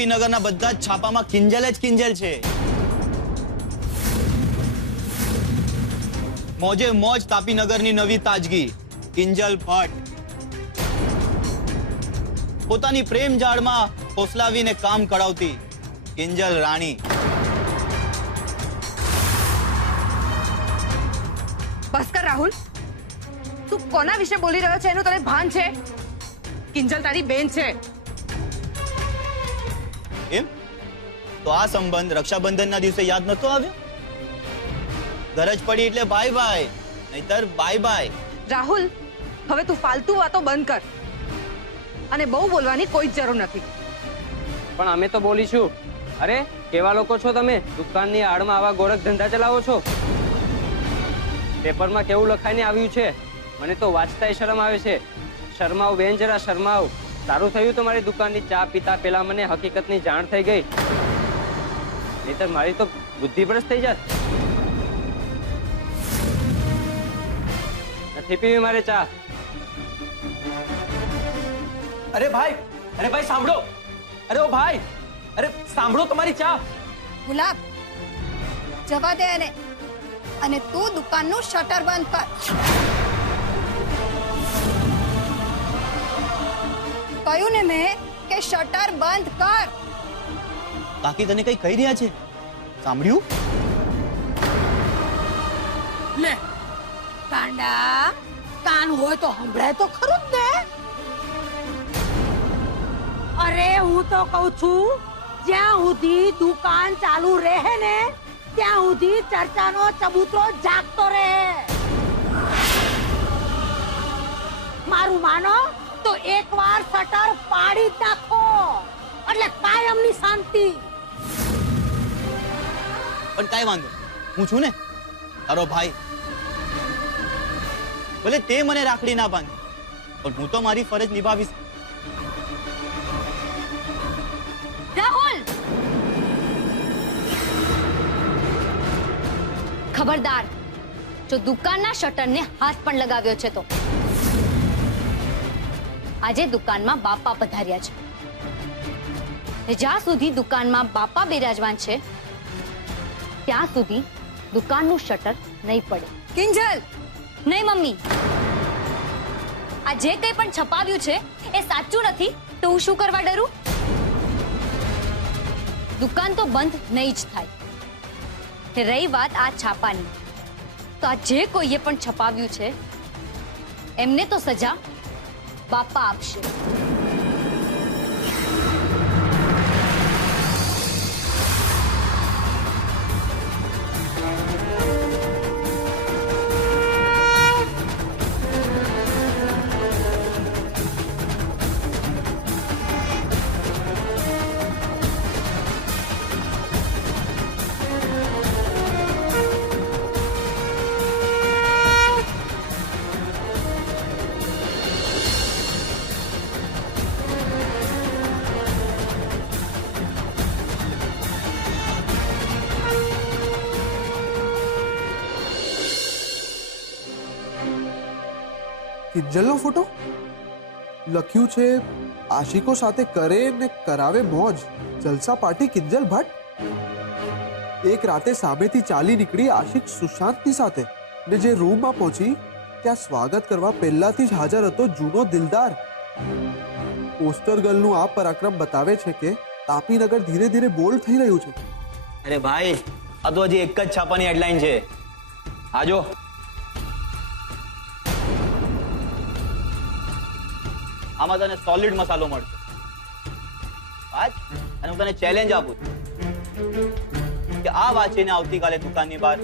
તાપીનગરના બધા જ છાપામાં કિંજલ જ કિંજલ છે. મોજે મોજ તાપીનગરની નવી તાજગી કિંજલ ભટ્ટ. પોતાની પ્રેમ જાળમાં ફોસલાવીને કામ કરાવતી કિંજલ રાણી. બસ કર રાહુલ, તું કોના વિશે બોલી રહ્યો છે એનું તને ભાન છે? કિંજલ તારી બેન છે. એમ તો આ સંબંધ રક્ષાબંધનના દિવસે યાદ નતો આવ્યો? ગરજ પડી એટલે બાય બાય, નહીતર બાય બાય. રાહુલ, હવે તું ફાલતુ વાતો બંધ કર અને બહુ બોલવાની કોઈ જ જરૂર નથી. પણ અમે તો બોલીશું. અરે કેવા લોકો છો તમે? દુકાનની આડમાં આવા ગોરખ ધંધા ચલાવો છો? પેપરમાં કેવું લખાઈને આવ્યું છે? મને તો વાંચતાય શરમ આવે છે. શરમાવ બેન, જરા શરમાવ. સારું થયું તમારી દુકાનની ચા પીતા પેલા મને હકીકતની જાણ થઈ ગઈ, નહીતર મારી તો બુદ્ધિ ભ્રષ્ટ થઈ જાત. નથી પીવી મારે ચા. અરે ભાઈ સાંભળો. અરે ઓ ભાઈ, અરે સાંભળો, તમારી ચા. ગુલાબ, જવા દે એને, અને તું દુકાનનું શટર બંધ કર. કહ્યું ને મેં કે શટર બંધ કર. કાકી તને કઈ કહી રહ્યા છે? સાંભળ્યું? લે કાંડા, કાન હોય તો સંભળાય તો ખરું જ ને. અરે હું તો કહું છું, જ્યાં સુધી દુકાન ચાલુ રહે ને ત્યાં સુધી ચર્ચાનો ચબૂતરો જાગતો રહે. મારું માનો તો એકવાર શટર પાડી જ નાખો એટલે કાયમની શાંતિ. પણ કાઈ વાંધો, હું છું ને તારો ભાઈ. ભલે તે મને રાખડી ના બાંધી, પણ હું તો મારી ફરજ નિભાવીશ. રાહુલ, ખબરદાર, જો દુકાનના શટરને હાથ પણ લગાવ્યો છે તો આજે દુકાનમાં બાપા પધાર્યા છે. જ્યાં સુધી દુકાનમાં બાપા બિરાજમાન છે ત્યાં સુધી દુકાનનું શટર નહીં પડે. કિંજલ, નહીં મમ્મી, આ જે કંઈ પણ છપાવ્યું છે એ સાચું નથી તો હું શું કરવા ડરું? દુકાન તો બંધ નહીં જ થાય. રહી વાત આ છાપાની, તો આ જે કોઈએ પણ છપાવ્યું છે એમને તો સજા બાપા આપશે. કિંજલનો ફોટો લખ્યું છે, આશિકો સાથે કરે ને કરાવે મોજ, જલસા પાર્ટી કિંજલ ભટ્ટ. એક રાતે સામેથી ચાલી નીકળી આશિક સુશાંતની સાથે, ને જે રૂમમાં પહોંચી ત્યાં સ્વાગત કરવા પહેલાથી જ હાજર હતો જૂનો દિલદાર. પોસ્ટર ગર્લનું આ પરાક્રમ બતાવે છે કે તાપીનગર ધીરે ધીરે બોલ્ડ થઈ રહ્યું છે. અરે ભાઈ, આ તો હજી એક જ છાપાની હેડલાઇન છે. આજો આમાં તને સોલિડ મસાલો મળશે. આજ અને હું તને ચેલેન્જ આપું છું કે આ વાંચીને આવતીકાલે દુકાનની બહાર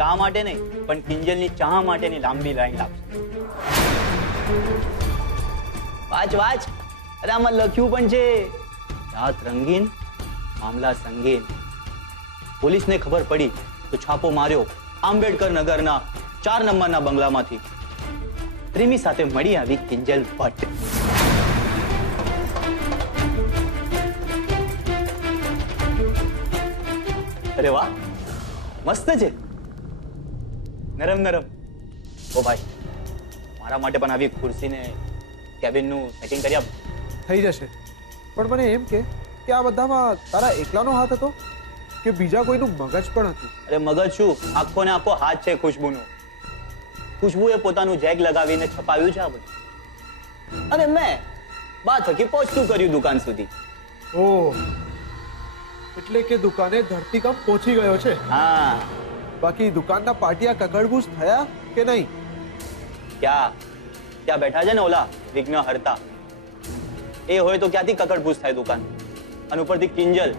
ચા માટે નહીં પણ કિંજલની ચા માટેની લાંબી લાઈન લાગશે. વાંચ વાંચ. અરે આમાં લખ્યું પણ છે, રાત રંગીન મામલા સંગીન. પોલીસને ખબર પડી તો છાપો માર્યો આંબેડકર નગરના 4 નંબરના બંગલામાંથી. પ્રેમી સાથે મળી આવી કિંજલ ભટ્ટ. અરે વાહ, મસ્ત છે, નરમ નરમ. ઓ ભાઈ, મારા માટે પણ આવી ખુરશી ને કેબિનનું સેટિંગ કરી આપ. થઈ જશે, પણ મને એમ કે કે આ બધામાં તારા એકલાનો હાથ હતો કે બીજા કોઈનું મગજ પણ હતું? અરે મગજ શું, આખો ને આખો હાથ છે ખુશ્બુનો. ખુશ્બુએ પોતાનું જેગ લગાવીને છપાવ્યું છે આ બધું. અને મેં બા થકી પહોંચતું કર્યું દુકાન સુધી. ઓહ, એટલે કે દુકાને ધરતીકંપ પહોંચી ગયો છે. હા, બાકી દુકાનના પાટિયા કકડબૂસ થયા કે નહીં? ત્યાં બેઠા છે ને ઓલા વિઘ્ન હરતા, એ હોય તો ક્યાંથી કકડભૂસ થાય દુકાન? અને ઉપરથી કિંજલ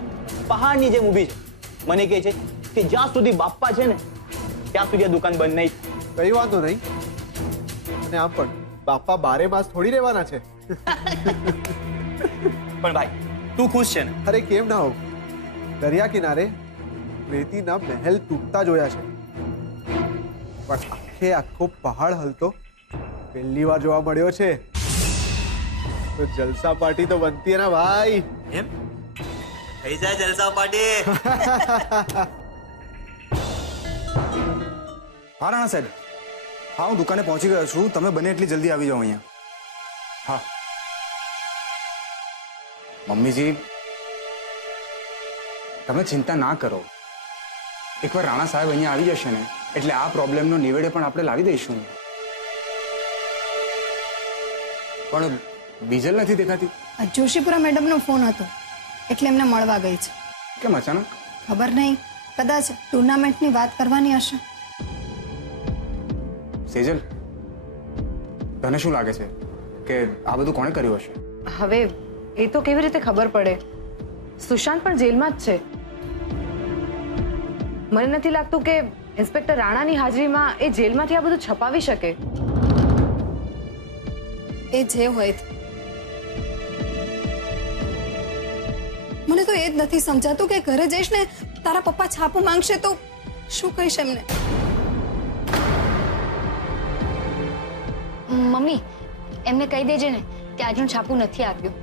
પહાડની જેમ ઊભી છે, મને કહે છે કે જ્યાં સુધી બાપ્પા છે ને ત્યાં સુધી આ દુકાન બંધ નહીં થાય. કઈ વાંધો નહીં. અને આમ પણ બાપા 12 માસ થોડી રહેવાના છે. પણ ભાઈ તું ખુશ છે ને? અરે કેમ ના હોઉં? દરિયા કિનારે રેતીના મહેલ તૂટતા જોયા છે, પણ આખે આખો પહાડ હલતો પહેલી વાર જોવા મળ્યો છે. તો જલસા પાર્ટી તો બનતી है ना भाई. એમ થઈ જાય જલસા પાર્ટી. હા રાણા સાહેબ, હા હું દુકાને પહોંચી ગયો છું. તમે બને એટલી જલ્દી આવી જાઓ અહીંયા. હા મમ્મીજી, તમે ચિંતા ના કરો. એકવાર રાણા સાહેબ અહીંયા આવી જશે ને એટલે આ પ્રોબ્લેમનો નિવેડે પણ આપણે લાવી દઈશું. પણ બીજલ નથી દેખાતી. જોશીપુરા મેડમનો ફોન હતો એટલે એમને મળવા ગઈ છે. કેમ અચાનક? ખબર નહીં, કદાચ ટુર્નામેન્ટની વાત કરવાની હશે. સેજલ, તને શું લાગે છે કે આ બધું કોણે કર્યું હશે? હવે એ તો કેવી રીતે ખબર પડે? સુશાંત પણ જેલમાં જ છે. મને નથી લાગતું કે ઇન્સ્પેક્ટર રાણાની હાજરીમાં એ જેલમાંથી આ બધું છપાવી શકે. એ જે હોય તે. મને તો એ જ નથી સમજાતું કે ઘરે જઈશ ને તારા પપ્પા છાપું માંગશે તો શું કહીશ એમને? મમ્મી, એમને કહી દેજે ને કે આજનું છાપું નથી આવ્યું.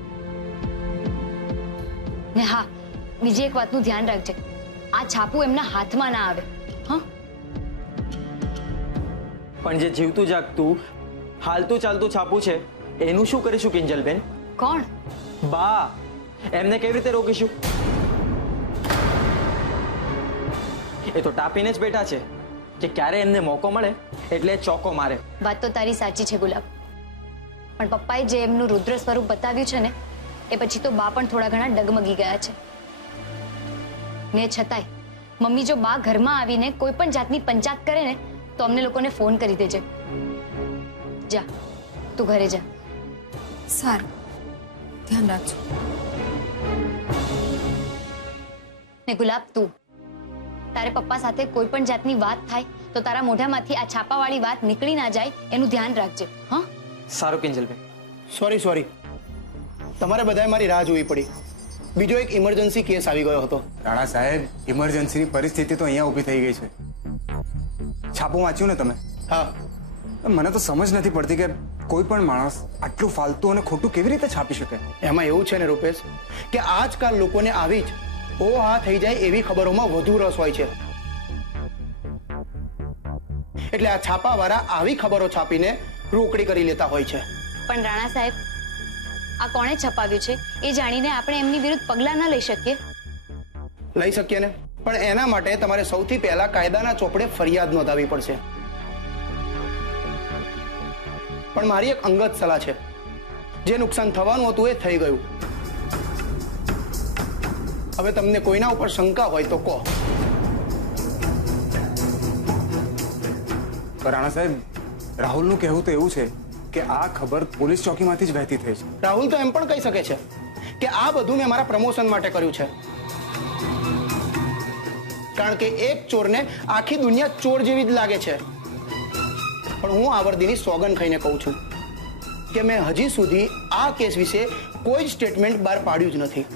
ને હા, બીજી એક વાતનું ધ્યાન રાખજે, આ છાપું એમના હાથમાં ના આવે. હા, પણ જે જીવતું જાગતું હાલતું ચાલતું છાપું છે એનું શું કરીશું કિંજલબેન? કોણ? બા, એમને કેવી રીતે રોકીશું? એ તો ટાપીને જ બેઠા છે કે ક્યારે એમને મોકો મળે એટલે ચોકો મારે. વાત તો તારી સાચી છે ગુલાબ, પણ પપ્પાએ જે એમનું રુદ્ર સ્વરૂપ બતાવ્યું છે ને એ પછી તો બા પણ થોડા ઘણા ડગમગી ગયા છે. ને છતાંય મમ્મી જો બા ઘરમાં આવીને કોઈ પણ જાતની પંચાયત કરે ને તો અમને લોકોને ફોન કરી દેજે. જા, તું ઘરે જા. સારું, ધ્યાન રાખજો. ને ગુલાબ, તું તારે પપ્પા સાથે કોઈ પણ જાતની વાત થાય તો તારા મોઢામાંથી આ છાપાવાળી વાત નીકળી ના જાય એનું ધ્યાન રાખજે. હા, સારું કિંજલબેન. સોરી, તમારે બધાએ મારી રાહ જોવી પડી. બીજો એક ઇમરજન્સી કેસ આવી ગયો હતો. રાણા સાહેબ, ઇમરજન્સીની પરિસ્થિતિ તો અહીંયા ઊભી થઈ ગઈ છે. છાપું વાંચ્યું ને તમે? હા. મને તો સમજ નથી પડતી કે કોઈ પણ માણસ આટલું ફાલતુ અને ખોટું કેવી રીતે છાપી શકે? એમાં એવું છે ને રૂપેશ કે આજકાલ લોકોને આવી જ ઓ હા થઈ જાય એવી ખબરોમાં વધુ રસ હોય છે. એટલે આ છાપાવાળા આવી ખબરો છાપીને રોકડી કરી લેતા હોય છે. પણ રાણા સાહેબ, આ કોણે છપાવ્યું છે એ જાણીને આપણે એમની વિરુદ્ધ પગલાં ન લઈ શકીએ? લઈ શકીએ ને, પણ એના માટે તમારે સૌથી પહેલા કાયદાના ચોપડે ફરિયાદ નોંધાવવી પડશે. પણ મારી એક અંગત સલાહ છે, જે નુકસાન થવાનું હતું એ થઈ ગયું. હવે તમને કોઈના ઉપર શંકા હોય તો કહો. રાણા સાહેબ, રાહુલનું કહેવું તો એવું છે કે આ ખબર પોલીસ ચોકીમાંથી જ વહેતી થઈ છે. રાહુલ તો એમ પણ કહી શકે છે કે આ બધું મેં મારા પ્રમોશન માટે કર્યું છે. કારણ કે એક ચોરને આખી દુનિયા ચોર જેવી જ લાગે છે. પણ હું આવર્દીની સોગન ખાઈને કહું છું કે મેં હજી સુધી આ કેસ વિશે કોઈ જ સ્ટેટમેન્ટ બહાર પાડ્યું જ નથી.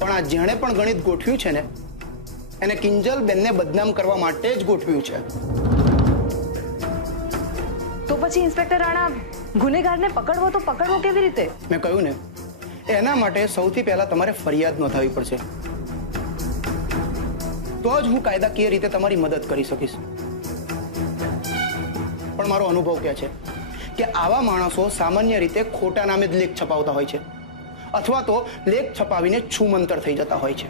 પણ આ જેણે પણ ગણિત ગોઠવ્યું છે ને એને કિંજલ બેનને બદનામ કરવા માટે જ ગોઠવ્યું છે. તો પછી ઇન્સ્પેક્ટર રાણા, ગુનેગારને પકડવો તો પકડવો કેવી રીતે? મેં કહ્યું ને, એના માટે સૌથી પહેલા તમારે ફરિયાદ નોંધાવવી પડશે. તો જ હું કાયદાકીય રીતે તમારી મદદ કરી શકીશ. પણ મારો અનુભવ કહે છે કે આવા માણસો સામાન્ય રીતે ખોટા નામે જ લેખ છપાવતા હોય છે અથવા તો લેખ છપાવીને છૂમંતર થઈ જતા હોય છે.